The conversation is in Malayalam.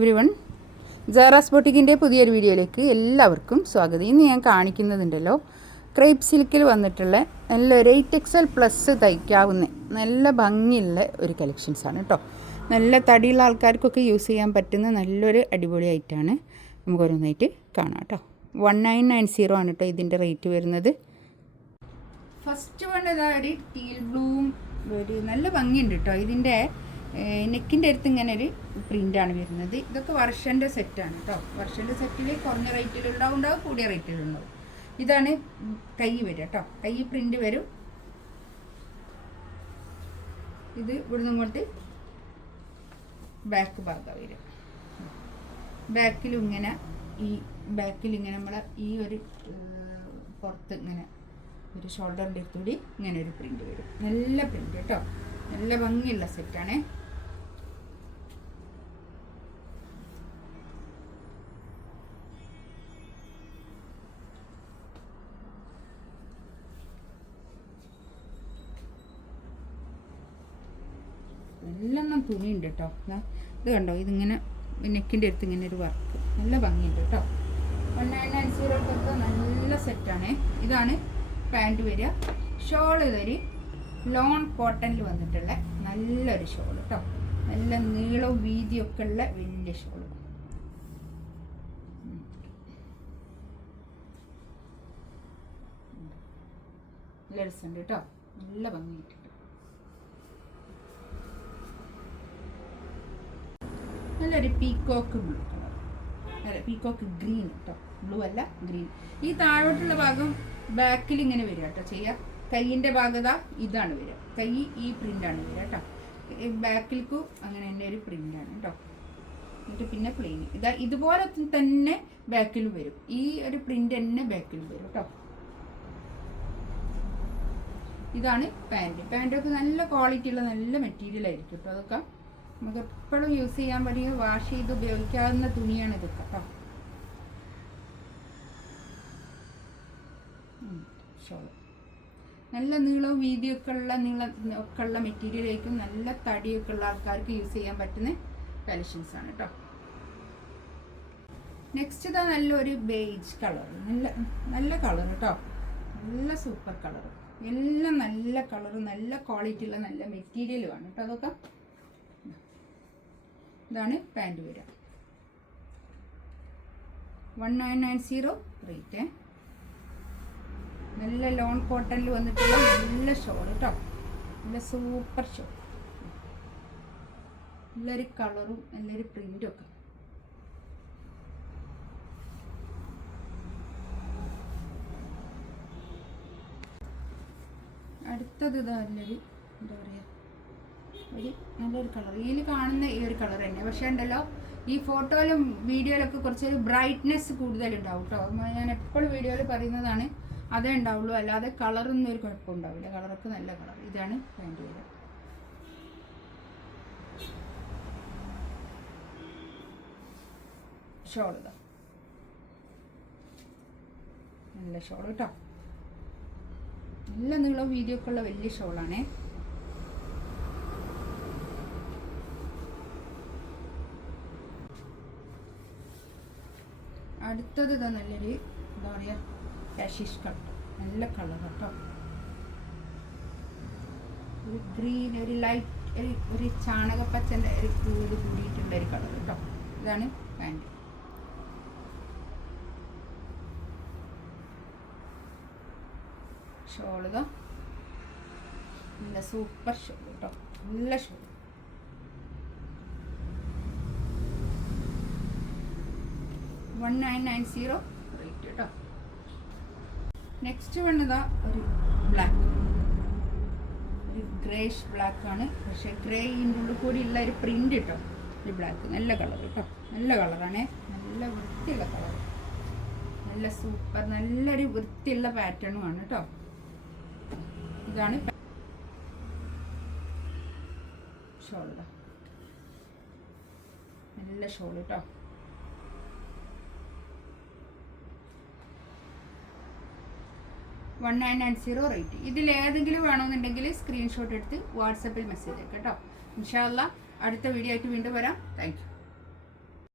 എവരിവൺ, ജാറാസ് ബൊട്ടിക്കിൻ്റെ പുതിയൊരു വീഡിയോയിലേക്ക് എല്ലാവർക്കും സ്വാഗതം. ഇന്ന് ഞാൻ കാണിക്കുന്നതുണ്ടല്ലോ ക്രേപ്പ് സിൽക്കിൽ വന്നിട്ടുള്ള നല്ലൊരു 8XL പ്ലസ് തയ്ക്കാവുന്ന നല്ല ഭംഗിയുള്ള ഒരു കളക്ഷൻസാണ് കേട്ടോ. നല്ല തടിയുള്ള ആൾക്കാർക്കൊക്കെ യൂസ് ചെയ്യാൻ പറ്റുന്ന നല്ലൊരു അടിപൊളി ഐറ്റമാണ്. നമുക്ക് ഓരോന്നായിട്ട് കാണാം കേട്ടോ. 1990 ആണ് കേട്ടോ ഇതിൻ്റെ റേറ്റ് വരുന്നത്. ഫസ്റ്റ് വേണ്ടത് ഒരു ടീൽ ബ്ലൂവും ഒരു നല്ല ഭംഗിയുണ്ട് കേട്ടോ. ഇതിൻ്റെ നെക്കിൻ്റെ അടുത്ത് ഇങ്ങനെ ഒരു പ്രിൻ്റാണ് വരുന്നത്. ഇതൊക്കെ വർഷൻ്റെ സെറ്റാണ് കേട്ടോ. വർഷൻ്റെ സെറ്റിൽ കുറഞ്ഞ റേറ്റിലുണ്ടാവും, കൂടിയ റേറ്റിലുണ്ടാവും. ഇതാണ് കൈ വരിക കേട്ടോ. കൈ പ്രിൻ്റ് വരും. ഇത് ഇവിടുന്ന് ഇങ്ങോട്ട് ബാക്ക് ഭാഗം വരും. ബാക്കിലും ഇങ്ങനെ ഈ ബാക്കിലിങ്ങനെ നമ്മളെ ഈ ഒരു പുറത്ത് ഇങ്ങനെ ഒരു ഷോൾഡറിൻ്റെ അടുത്തുകൂടി ഇങ്ങനെ ഒരു പ്രിൻ്റ് വരും. നല്ല പ്രിൻ്റ് കേട്ടോ. നല്ല ഭംഗിയുള്ള സെറ്റാണ്. നല്ലെണ്ണം തുണിയുണ്ട് കേട്ടോ. ഇത് കണ്ടോ, ഇതിങ്ങനെ നെക്കിൻ്റെ അടുത്ത് ഇങ്ങനെ ഒരു വർക്ക് നല്ല ഭംഗിയുണ്ട് കേട്ടോ. 1990 നല്ല സെറ്റാണ്. ഇതാണ് പാൻറ്റ് വരിക. ഷോൾ ഇതൊരു ലോൺ കോട്ടണിൽ വന്നിട്ടുള്ള നല്ലൊരു ഷോൾ കേട്ടോ. നല്ല നീളവും വീതിയൊക്കെ ഉള്ള വലിയ ഷോൾ. നല്ല രസമുണ്ട് കേട്ടോ. നല്ല ഭംഗിയിട്ടുണ്ട്. നല്ലൊരു പീക്കോക്ക് ബ്ലൂ കളർ, അല്ല പീക്കോക്ക് ഗ്രീൻ കേട്ടോ. ബ്ലൂ അല്ല, ഗ്രീൻ. ഈ താഴോട്ടുള്ള ഭാഗം ബാക്കിൽ ഇങ്ങനെ വരിക കേട്ടോ ചെയ്യുക. കൈയിൻ്റെ ഭാഗത ഇതാണ് വരിക. കൈ ഈ പ്രിൻ്റാണ് വരിക കേട്ടോ. ബാക്കിൽക്കും അങ്ങനെ തന്നെ ഒരു പ്രിൻ്റാണ് കേട്ടോ. എന്നിട്ട് പിന്നെ പ്ലെയിൻ ഇതുപോലെ തന്നെ ബാക്കിലും വരും. ഈ ഒരു പ്രിൻ്റ് തന്നെ ബാക്കിലും വരും കേട്ടോ. ഇതാണ് പാൻറ്റ്. പാൻറ്റൊക്കെ നല്ല ക്വാളിറ്റി ഉള്ള നല്ല മെറ്റീരിയൽ ആയിരിക്കും കേട്ടോ. അതൊക്കെ നമുക്ക് എപ്പോഴും യൂസ് ചെയ്യാൻ പറ്റിയ വാഷ് ചെയ്ത് ഉപയോഗിക്കാവുന്ന തുണിയാണ് ഇതൊക്കെ കേട്ടോ. ഷോള് നല്ല നീളവും വീതിയൊക്കെ ഉള്ള ഒക്കെ ഉള്ള മെറ്റീരിയലായിരിക്കും. നല്ല തടിയൊക്കെ ഉള്ള ആൾക്കാർക്ക് യൂസ് ചെയ്യാൻ പറ്റുന്ന കളക്ഷൻസ് ആണ് കേട്ടോ. നെക്സ്റ്റ് ഇതാ നല്ലൊരു ബേജ് കളർ. നല്ല കളർ കേട്ടോ. നല്ല സൂപ്പർ കളർ. എല്ലാം നല്ല കളറ്, നല്ല ക്വാളിറ്റി ഉള്ള നല്ല മെറ്റീരിയലുമാണ് കേട്ടോ. അതൊക്കെ ഇതാണ് പാൻറ്റ് വരിക. 1990 റേറ്റ്. നല്ല ലോൺ കോട്ടണിൽ വന്നിട്ടുള്ള നല്ല ഷോൾ കേട്ടോ. നല്ല സൂപ്പർ ഷോൾ. നല്ലൊരു കളറും നല്ലൊരു പ്രിൻ്റും ഒക്കെ. അടുത്തത് ഇതാ നല്ലൊരു എന്താ പറയുക, ഒരു നല്ലൊരു കളർ. ഇതിൽ കാണുന്ന ഈ ഒരു കളർ തന്നെ. പക്ഷേ ഉണ്ടല്ലോ ഈ ഫോട്ടോയിലും വീഡിയോയിലൊക്കെ കുറച്ചൊരു ബ്രൈറ്റ്നെസ് കൂടുതലുണ്ടാവും കേട്ടോ. ഞാൻ എപ്പോഴും വീഡിയോയിൽ പറയുന്നതാണ്, അതേ ഉണ്ടാവുള്ളൂ. അല്ലാതെ കളറൊന്നും ഒരു കുഴപ്പമുണ്ടാവില്ല. കളറൊക്കെ നല്ല കളർ. ഇതാണ് പാൻറ്റ് വരിക. ഷോൾ ഇതാ നല്ല ഷോൾ കേട്ടോ. നല്ല നീളവും വീതിയൊക്കെ ഉള്ള വലിയ ഷോളാണേ. അടുത്തത് ഇതാ നല്ലൊരു എന്താ പറയുക കാഷിഷ് കട്ട്. നല്ല കളർ കേട്ടോ. ഒരു ഗ്രീൻ, ഒരു ലൈറ്റ്, ഒരു ചാണകപ്പച്ചൻ്റെ ഒരു കൂടിയിട്ടുള്ള ഒരു കളർ കേട്ടോ. ഇതാണ് പാൻറ്റ്. ഷോൾ ഇതാ നല്ല സൂപ്പർ ഷോൾ കേട്ടോ. നല്ല ഷോൾ. 1990 റേറ്റ് കേട്ടോ. നെക്സ്റ്റ് വേണ്ടതാ ഒരു ബ്ലാക്ക്, ഒരു ഗ്രേഷ് ബ്ലാക്ക് ആണ്. പക്ഷേ ഗ്രേ ഇതിൻ്റെ ഉള്ളിൽ കൂടി ഉള്ള ഒരു പ്രിൻ്റ് കേട്ടോ. ഒരു ബ്ലാക്ക് നല്ല കളർ കേട്ടോ. നല്ല കളറാണേ. നല്ല വൃത്തിയുള്ള കളർ. നല്ല സൂപ്പർ നല്ലൊരു വൃത്തിയുള്ള പാറ്റേണുമാണ് കേട്ടോ. ഇതാണ് ഷോൾ. നല്ല ഷോൾ കേട്ടോ. 1990 റേറ്റ്. ഇതിലേതെങ്കിലും വേണമെന്നുണ്ടെങ്കിൽ സ്ക്രീൻഷോട്ട് എടുത്ത് വാട്സപ്പിൽ മെസ്സേജ് അയക്കാം കേട്ടോ. ഇൻഷാ അല്ലാഹ് അടുത്ത വീഡിയോ ആയിട്ട് വീണ്ടും വരാം. Thank you.